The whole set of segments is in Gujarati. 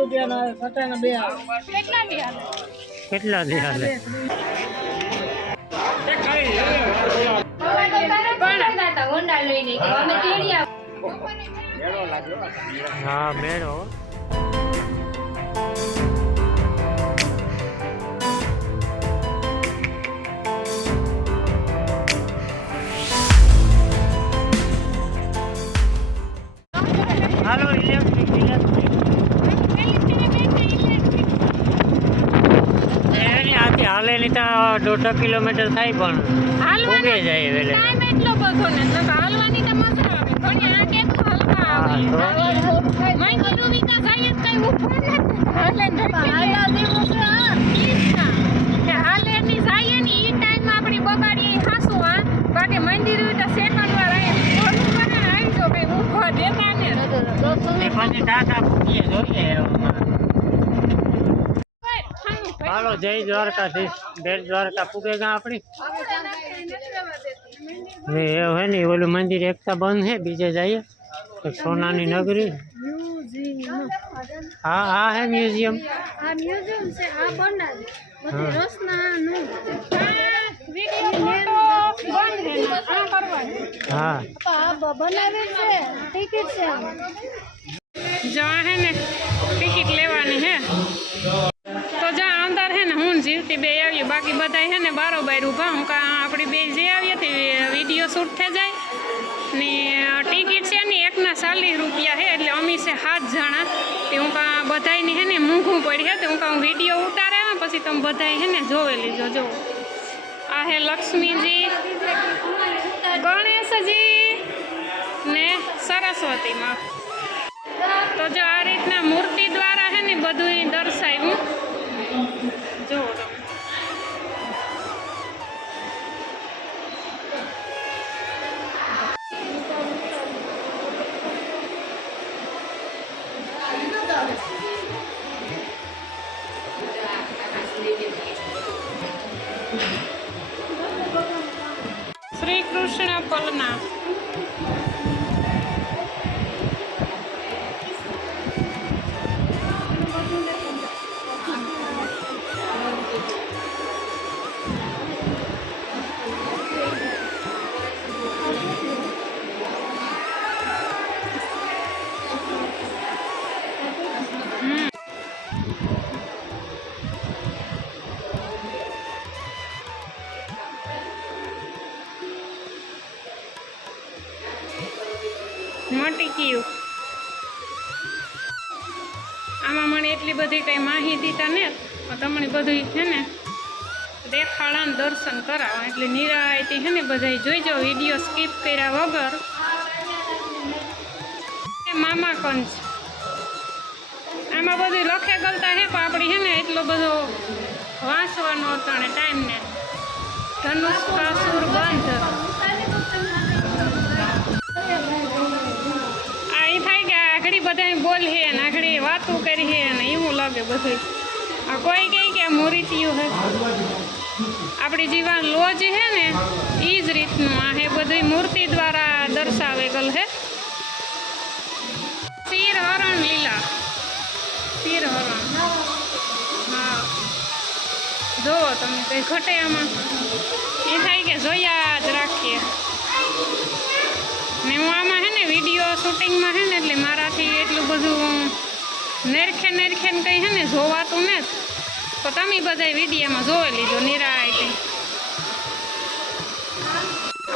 રૂપિયાના સટાના બે કેટલા દે હાલે હા મેળો હાલો ઇલેક્ટ્રિક આથી હાલે નહીં તો 1.5 કિલોમીટર થાય પણ ઉગે જાય વેલે એટલો બધો ને હાલવાની તો મજા આવે પણ આ કેટલું હલકા આવે મેં કીધું વિના જાય કઈ ઉભો નથી હાલે હાલા દેવો છે કે હાલે ની જાય ને ઈ ટાઈમ આપણી બગાડી ખાસું હા બાકી મંદિર તો સેકન્ડ વાર આવે થોડું કરે આવી જો કઈ ઉભો દેતા ને પછી ટાટા પૂછીએ જોઈએ હાલો જય દ્વારકાધીશ બેટ દ્વારકા પૂગેગા આપણી ને એ હોય ને ઓલું મંદિર એકતા બંધ છે બીજે જઈએ સોનાની નગરી હા હા હે મ્યુઝિયમ આ મ્યુઝિયમ છે આ બનાવી બધી રસના નું હા બનાવે છે ટિકિટ છે જવા હે ને ટિકિટ લેવાની હે તો જા અંદર હે ને હું જીવતી બે આવીએ બાકી બધા હે ને બારોબાર ઊભા હું કા આપણી બે જે આવીએ તે વિડીયો શૂટ થઈ જાય ને ટિકિટ છે ને એકના 40 રૂપિયા હે એટલે અમે છે 7 જણા તે હું કા બધાની હે ને મૂંઘું પડી હે તે હું કા વિડીયો ઉતારે પછી તમે બધા હે ને જોવે લીજો જો આ હે લક્ષ્મીજી ગણેશજી ને સરસ્વતીમાં તો જો આ રીતના મૂર્તિ દ્વારા હે ને બધું દર્શાવ્યું જો શ્રી કૃષ્ણ પલના મટી ગયું આમાં મને એટલી બધી કંઈ માહિતી તા ને તમને બધું છે ને દેખાડા ને દર્શન કરાવવા એટલે નિરાયતી છે ને બધા જોઈજો વિડીયો સ્કીપ કર્યા વગર મામાકંજ આમાં બધું લખે ગલતા હે પણ આપણી છે ને એટલો બધો વાંચવાનો હતો ને ટાઈમ ને ધનુષાસુર બંધ બધા બોલ હે ને આગળ વાતો કરી હે ને એવું લાગે બધું આ કોઈ કહે કે આ મૂર્તિઓ હે આપણી જીવા લોજ હે ને એ જ રીતનું આ હે બધી મૂર્તિ દ્વારા દર્શાવેલ હે શિર હરણ લીલા શિર હરણ હા જોવો તમે કંઈ ઘટે આમાં એ થાય કે જોયા જ રાખીએ ને હું આમાં હે ને વિડીયો શૂટિંગમાં હે ને એટલે મારાથી એટલું બધું નેરખે કંઈ હે ને જોવાતું ને તો તમે બધા વિડીયોમાં જોઈ લીધો નિરાયતી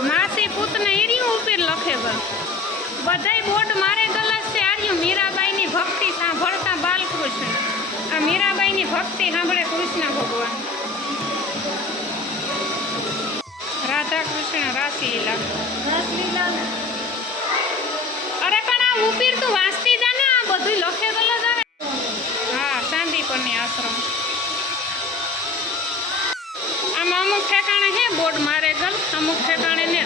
માસી પૂતને હીર્યું ઉપર લખે બધાય બોર્ડ મારે ગલત છે આર્યું મીરાબાઈની ભક્તિ સાંભળતા બાલકૃષ્ણ આ મીરાબાઈની ભક્તિ સાંભળે કૃષ્ણ ભગવાન રાધા કૃષ્ણ રાસલીલા અરે પણ આ ઉપીર તું વાંચતી જા ને આ બધું લખે ગલત આવે હા શાંતિપરની આશ્રમ આમાં અમુક ઠેકાણે હે બોર્ડ મારે ગલ અમુક ઠેકાણે ને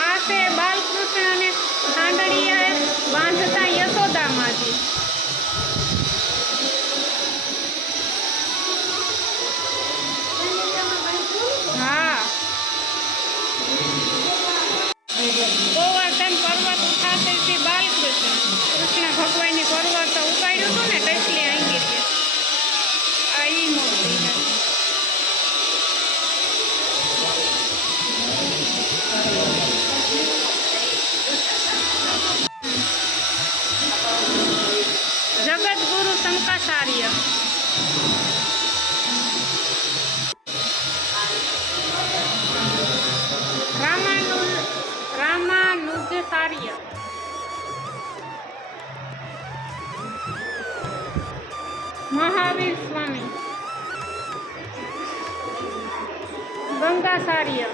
આ છે બાલકૃષ્ણ અને હાંડળિયા બાંધતા યશોદામાંથી હા ગોવર્ધન પર્વત ઉઠાશે ગંગાસાર્ય,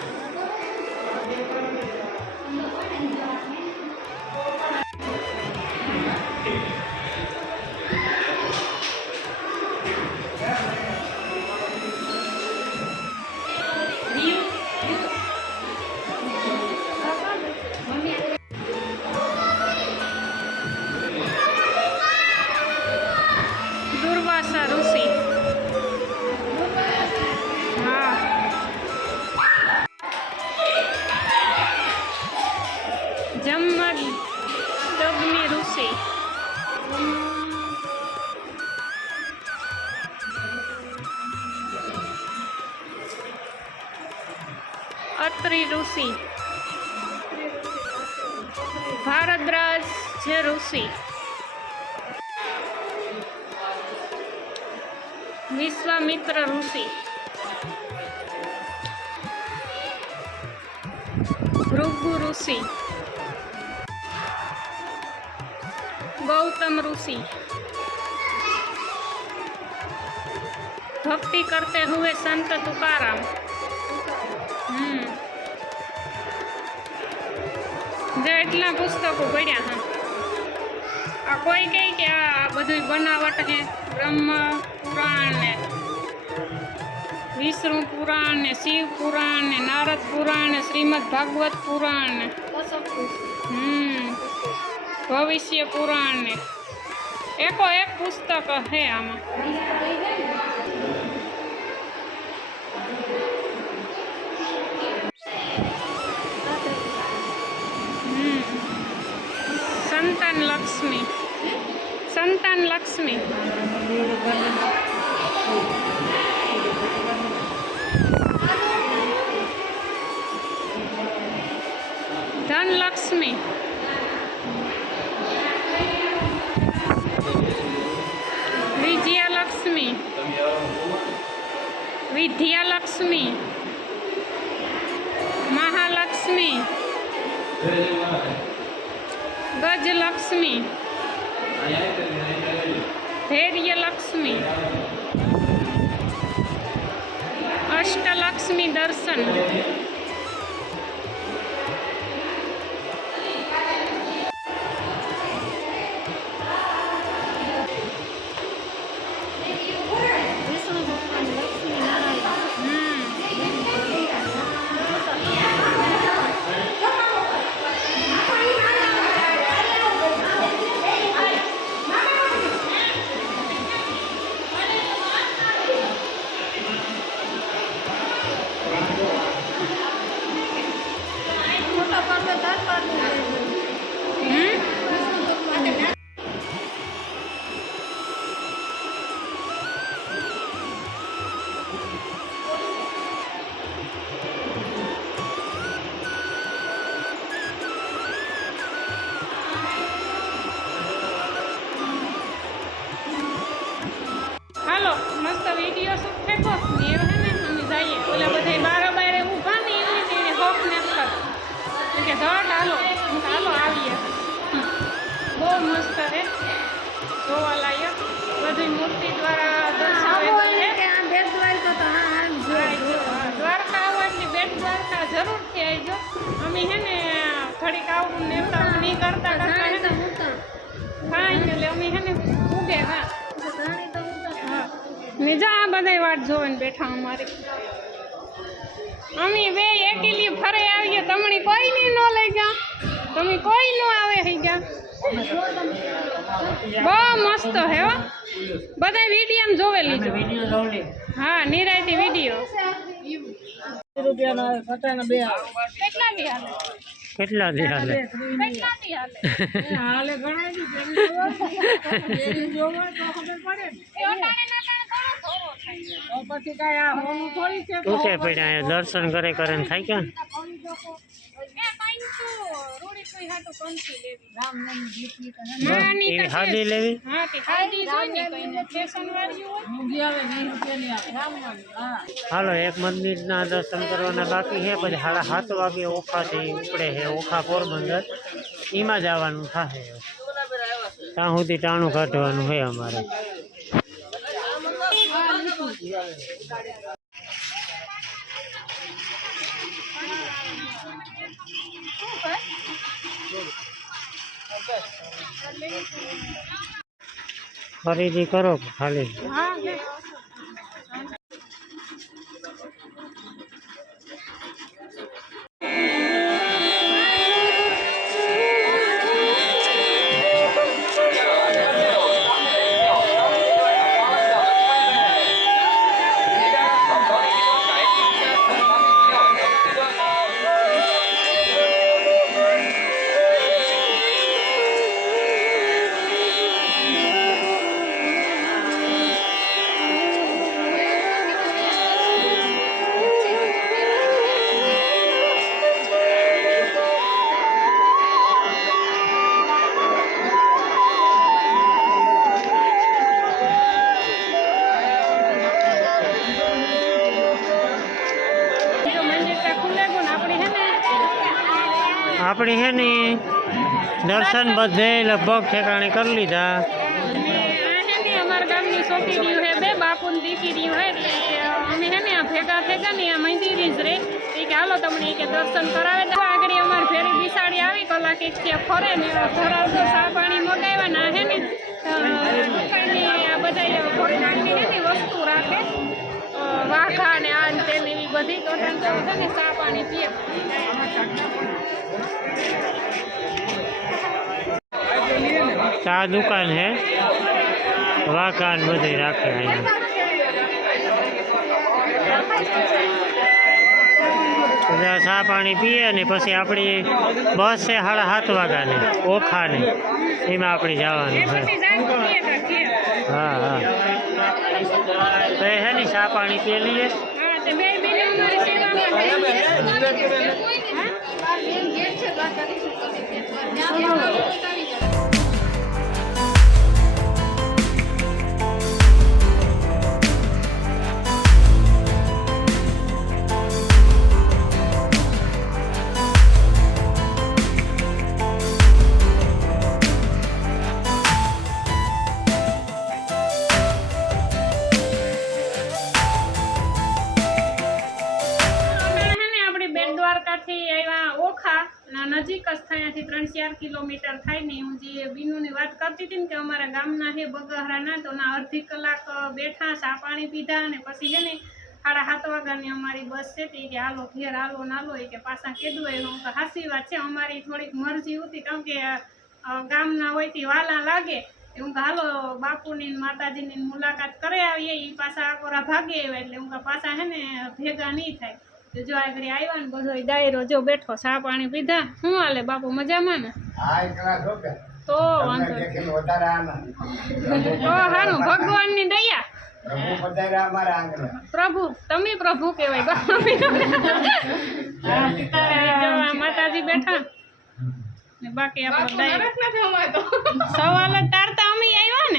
દુર્વાસા ઋષિ, હા, જમદગ્નિ ઋષિ, અત્રિ ઋષિ, ભારદ્વાજ ઋષિ, વિશ્વામિત્ર ઋષિ, ભૃગુ ऋषि, गौतम ऋषि, भक्ति करते हुए संत तुकाराम। જે એટલા પુસ્તકો પડ્યા હા આ કોઈ કહે કે આ બધું બનાવટ છે બ્રહ્મ પુરાણ ને વિષ્ણુ પુરાણ ને શિવ પુરાણ ને નારદ પુરાણ ને શ્રીમદ ભાગવત પુરાણ ને ભવિષ્ય પુરાણ ને એકો એક પુસ્તક છે આમાં સંતાન લક્ષ્મી ધનલક્ષ્મી વિજયાલક્ષ્મી વિદ્યાલક્ષ્મી મહાલક્ષ્મી ગજલક્ષ્મી ધૈર્યલક્ષ્મી અષ્ટલક્ષ્મી દર્શન મસ્ત વિડીયો શૂટ ફેંકો ને એ હે ને અમે જઈએ ઓલા બધા બારે બારે ઊભા ને એવી તેને હોપ ને કે ઝટ હાલો આવીએ બહુ મસ્ત છે જોવા લાયક બધી મૂર્તિ દ્વારા દર્શાવે છે દ્વારકા આવો એટલે બેટ દ્વારકા જરૂરથી આવજો અમે હે ને ઘડીક આવું નેવતા નહીં કરતા હે ને ફાઇનલી અમે હે ને ઉગે હા નિજા આ બધા વાટ જોઈને બેઠા અમારી અમે બે એકેલી ફરે આવીએ તમને કોઈ નહીં ન લઈ જા તમે કોઈ ન આવે હઈ જા બહુ મસ્ત હે હો બધા વિડીયો જોવે લીજો હા નિરાયતી વિડીયો કેટલા દી હાલે તૂટે પડ્યા દર્શન કરે કરે ને થાય ક્યાં હાડી લેવી હાલો એક મંદિરના દર્શન કરવાના બાકી છે પછી 7:30 વાગે ઓખાથી ઉપડે છે ઓખા પોરબંદર એમાં જવાનું થશે ત્યાં સુધી ટાણું કાઢવાનું છે અમારે ખરીદી કરો ખાલી. હા લે. આપણી હે ને દર્શન બધે લગભગ ઠેકાણે કરી લીધા. અમારા ગામની છોકરીઓ હે બે બાપુની દીકરીઓ હે એટલે અમે હે ને આ ભેગા થયા ને આ મંદિર જ રે એ કે હાલો તમને કે દર્શન કરાવે તો આગળ અમારી ફેરી બિસાડી આવી કલાક એક ત્યાં ફરે ને ધરાવતો ચા પાણી મગાવ્યા ના હે ને દુકાનની આ બધા ભગવાનની હે ને વસ્તુ રાખે વાઘા ને આ ને તેને એવી બધી તો છે ને ચા પાણી પીએ. ચા દુકાન હે વાકાન બધું રાખે અહીંયા. ચા પાણી પીએ ને પછી આપણી બસ છે 7:30 વાગ્યાની ઓખાને એમાં આપણે જવાનું છે. હા હા તો હે ને ચા પાણી પી લઈએ. નજીક જ થયાથી 3-4 કિલોમીટર થાય ને હું જે બીનુની વાત કરતી હતી ને કે અમારા ગામના હે બગહરાના તો ના અડધી કલાક બેઠા ચા પાણી પીધા અને પછી છે ને 7:30 વાગ્યાની અમારી બસ છે તે કે હાલો ઘેર હાલો નાલો એ કે પાછા કીધું એ હું હાસી વાત છે અમારી થોડીક મરજી હતી કારણ કે ગામના હોયથી વાલા લાગે હું હાલો બાપુની માતાજીની મુલાકાત કરે આવીએ એ પાછા આકોરા ભાગે આવે એટલે હું પાછા હે ને ભેગા નહીં થાય. જો આગળ આવ્યા ને બધો દાયરો જો બેઠો ચા પાણી પીધા. શું હાલે બાપુ મજામાં ને? તો વાંધો તો સારું ભગવાનની દયા. પ્રભુ તમે પ્રભુ કહેવાય બાપુ. માતાજી બેઠા ને બાકી આપણો સવાલ તારતા અમે આવ્યા ને.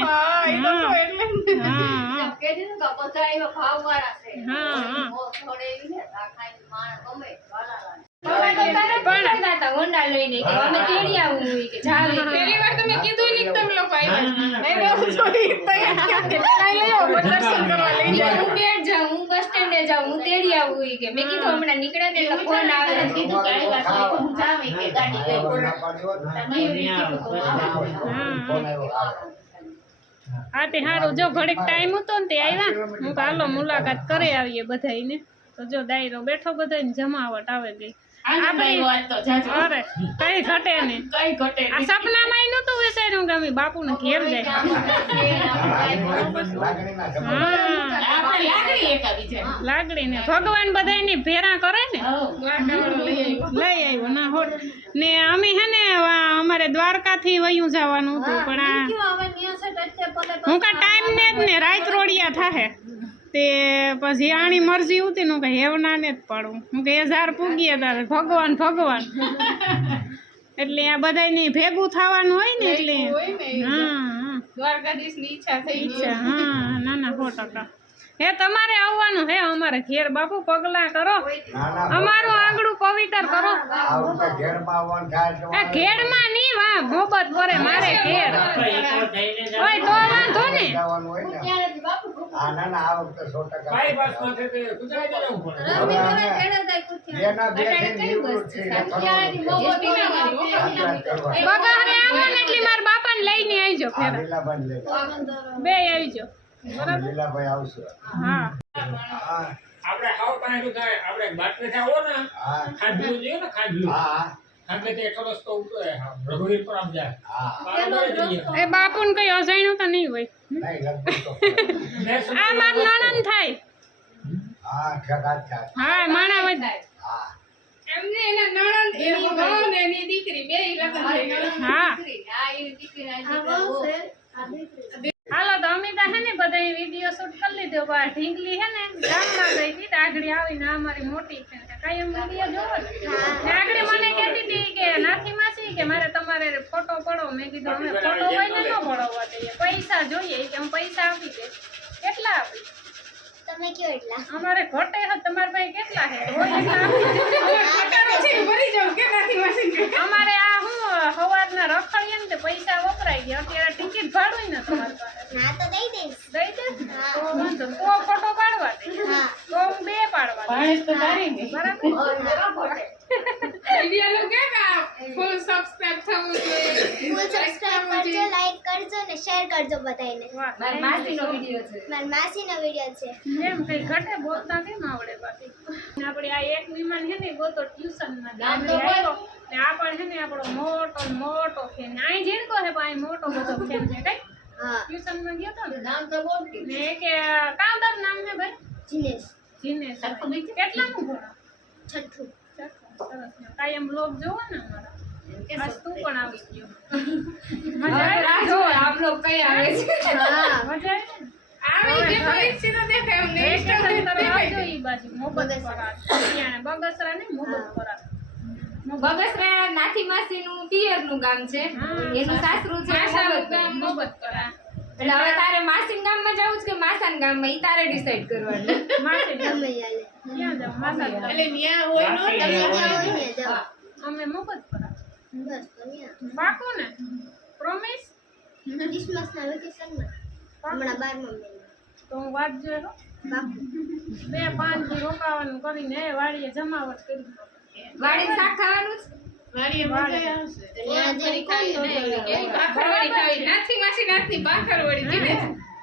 હા તે સારું જો ઘડીક ટાઈમ હતો ને તે આવ્યા હું હાલો મુલાકાત કરી આવીએ બધાને. તો જો દાયરો બેઠો બધાને જમાવટ આવે ગઈ. અરે કઈ ઘટે ને આ સપનામાં ય નતું વિચાર્યું કે અમે બાપુને ઘેર જાય. લાગડી ને ભગવાન બધાની ભેરા કરે ને લઈ આવ્યો ના હોત ને અમે હે ને અમારે દ્વારકાથી વયું જવાનું હતું પણ હું કા ટાઈમ ને જ ને રાત રોડિયા થાહે તે પછી આની મરજી હતી ને કે હેવના ને જ પાડું હું કે 1000 પૂગીએ તારે ભગવાન ભગવાન એટલે આ બધાની ભેગું થવાનું હોય ને એટલે હા દ્વારકાધીશની ઈચ્છા થઈ. હા ના ના 100%. હે તમારે આવવાનું હે અમારે ઘેર બાપુ પગલા કરો અમારું આંગણું પવિત્ર કરો એ ઘેરમાં નહીં વા મોહબત કરે મારે ઘેર હોય તો વાંધો ને બગારે આવો ને એટલે મારા બાપાને લઈને આવજો ફેર બે આવજો બરાબર હા આપણે હાવ પાણી થાય આપણે બાટલે થાવો ને ખાધું જોઈએ ને ખાધું ખાધે તે એટલો રસ્તો ઉતરે રઘુવીર પર આમ જાય એ બાપુને કઈ અજાણ્યું તો નહીં હોય આ માર નણંદ થાય હા માણા વધાય એમને એના નણંદ એની વહુ ને એની દીકરી બે લગન હા હાલો તો અમિતા હે ને બધા વિડીયો શૂટ કરી લીધો બા ઢીંગલી હે ને ગામમાં ગઈ હતી તો આગળ આવીને અમારી મોટી છે કાયમ વિડીયો જોવો ને આગળ મને કહેતી હતી કે નાથી માસી કે મારે તમારે ફોટો પડો મેં કીધું અમે ફોટો કોઈને ન પડાવવા દઈએ પૈસા જોઈએ કે હું પૈસા આપી દે કેટલા આપી તમે કયો એટલા અમારે ઘટે હે તમાર ભાઈ કેટલા હે હોય એટલા અમારે આ હું હવારના રખડીએ ને તે પૈસા વપરાઈ ગયા અત્યારે ટિકિટ ભાડું ને તમારી પાસે હા તો દઈ દઈશ દઈ દે તો વાંધો તો ફોટો પાડવા દે હા તો હું બે પાડવા દે બરાબર વિડિયો કે ફૂલ સબસ્ક્રાઇબ થવું જોઈએ ફૂલ સબસ્ક્રાઇબ કરજો લાઈક કરજો ને શેર કરજો બધાને મારી માસીનો વિડિયો છે મારી માસીનો વિડિયો છે એમ કઈ ઘટે બોલતા કેમ આવડે બાકી આપણે આ એક વિમાન હે ને ગોતો ટ્યુશન માં આવ્યો ને આ પણ હે ને આપણો મોટો ફેન આઈ જેણકો હે ભાઈ મોટો બધો ફેન છે કઈ હા ટ્યુશન માં ગયો તો ને નામ તો બોલ ને કે કાંદર નામ હે ભાઈ જીનેશ કેટલા નું ભણો છઠ્ઠું સરસ કાયમ બ્લોગ જોવો ને અમારા આજ તું પણ આવી ગયો મજા આવી જો આપ લોગ કઈ આવે છે હા મજા આવી આવી જે પરીક્ષિત દેખાય અમને સ્ટેશન પર આવજો ઈ બાજુ મોહબત પરા ત્યાં બગસરા ને મોહબત પરા બગસરા નાથી માસીનું પિયરનું ગામ છે એનું સાસરું છે મોહબત પરા એટલે હવે તારે માસીન ગામમાં જવું છે કે માસાન ગામમાં ઈ તારે ડિસાઈડ કરવાનું માસે ગમે યાલે ક્યાં જાવ માસા એટલે ન્યા હોય નો તમે જાઓ ને જાઓ અમે મોહબત પરા બસ તો ન્યા પાકો ને પ્રોમિસ ક્રિસમસના વેકેશનમાં હમણાં 12મા મહિના તો હું વાત જોયો બાપુ 2-5 દી રોકાવાનું કરીને વાડીએ જમાવટ કરી વાડી શાક ખાવાનું છે વાડીએ મજા આવશે ત્યાં જઈને કોણ એવી ભાખરવડી ખાવી નાથી માસી નાથની ભાખરવડી જીવે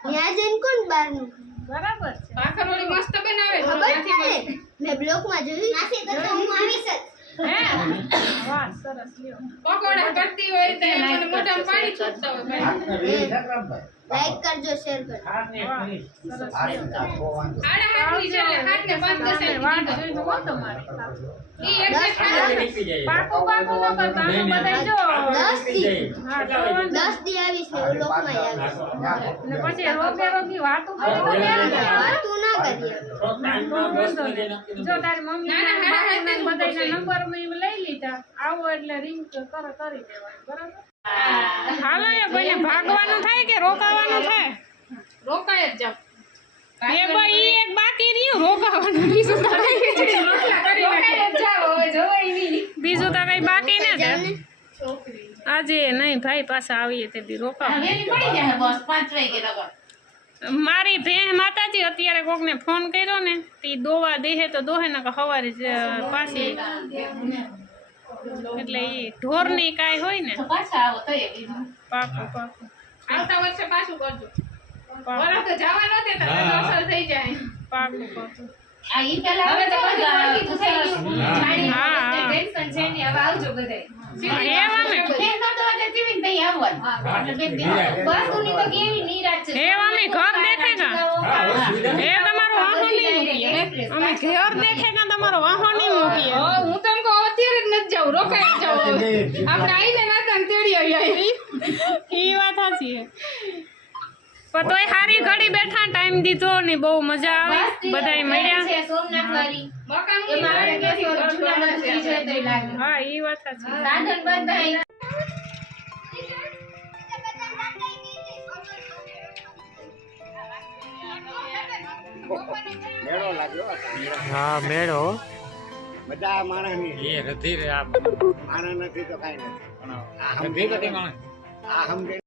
ત્યાં જઈને કોણ બહારનું બરાબર છે ભાખરવડી મસ્ત બનાવે ખબર છે ને મેં બ્લોગમાં જોયું નાસી તો હું આવીશ જ હે વાહ સરસ લ્યો પકોડા કરતી હોય તો મને મોઢામાં પાણી છૂટતા હોય લાઈક કરજો શેર કરજો વાહ સરસ લ્યો આડા હાથની છે એટલે હાથને બંધ તમે કસે વાટ જોઈને હો તમારે ઈ એક એક ખાવા નીકળી જાય પાકું ન કરતા અમે બધા જો 10 દી હા જોવાનું 10 દી આવીશ ને બ્લોગમાં આવીશ ને પછી રોગી વાતો કરી તો ક્યારે જાય? વાતું ના કરીએ જો તારી મમ્મી બધાના નંબર મેં લઈ લીધા આવો એટલે રિંગ કરી દેવાની બરાબર હાલો એ ભાઈને ભાગવાનું થાય કે રોકાવાનું થાય રોકાય જ જાવ એ ભાઈ એક બાકી રહ્યું રોકાવાનું બીજું તો કઈ રોકાય જ જાવ હવે જોવાય નહીં બીજું તો કઈ બાકી ને જ આજે નહીં ભાઈ પાછા આવીએ તેથી રોકાવાનું વેલી પડી જાય બસ 5 વાગે લગન મારી ભેણ માતાજી અત્યારે કોકને ફોન કર્યો ને તે દોવા દેહે તો દોહે ને સવારે જ પાછી એટલે એ ઢોરની કાંઈ હોય ને પાછા આવો તો એ બીજું પાકું આવતા વર્ષે પાછું કરજો પાકું વરસ તો જવા ન દેતા તો અસર થઈ જાય પાકું આ ઈ પેલા હવે તો બધું ઓળખીતું થઈ ગયું જાણી હા. ટેન્શન છે ને હવે આવજો બધાય એવામે ફેર નતો એટલે જીવીને તઈ આવવાનું બસુની તો કેવી નિરાશ છે એવામે ઘર દેખેગા એ તમારો વાહન નહીં મૂકીએ અમે ઘર દેખેગા તમારો વાહન નહીં મૂકીએ હું તમ કહું અત્યારે જ નથી જાઉં રોકાઈ જ જાઉં આપણે આઈને નાતા ને તેડી આવી એ વાત સાચી છે પણ તોય સારી ઘડી બેઠા ટાઈમ દીધો ને બહુ મજા આવી બધાય મળ્યા છે સોમનાથ વાળી મકાન એમાં આપણે કેસી જૂનાગઢ થી છે તઈ લાગે હા એ વાત સાચી સાધન બધાય મેળો લાગ્યો હા મેળો બધા માણસની એ રધી રે આ માણસ નથી તો કાંઈ નથી રધી બધી માણસ આ સમજે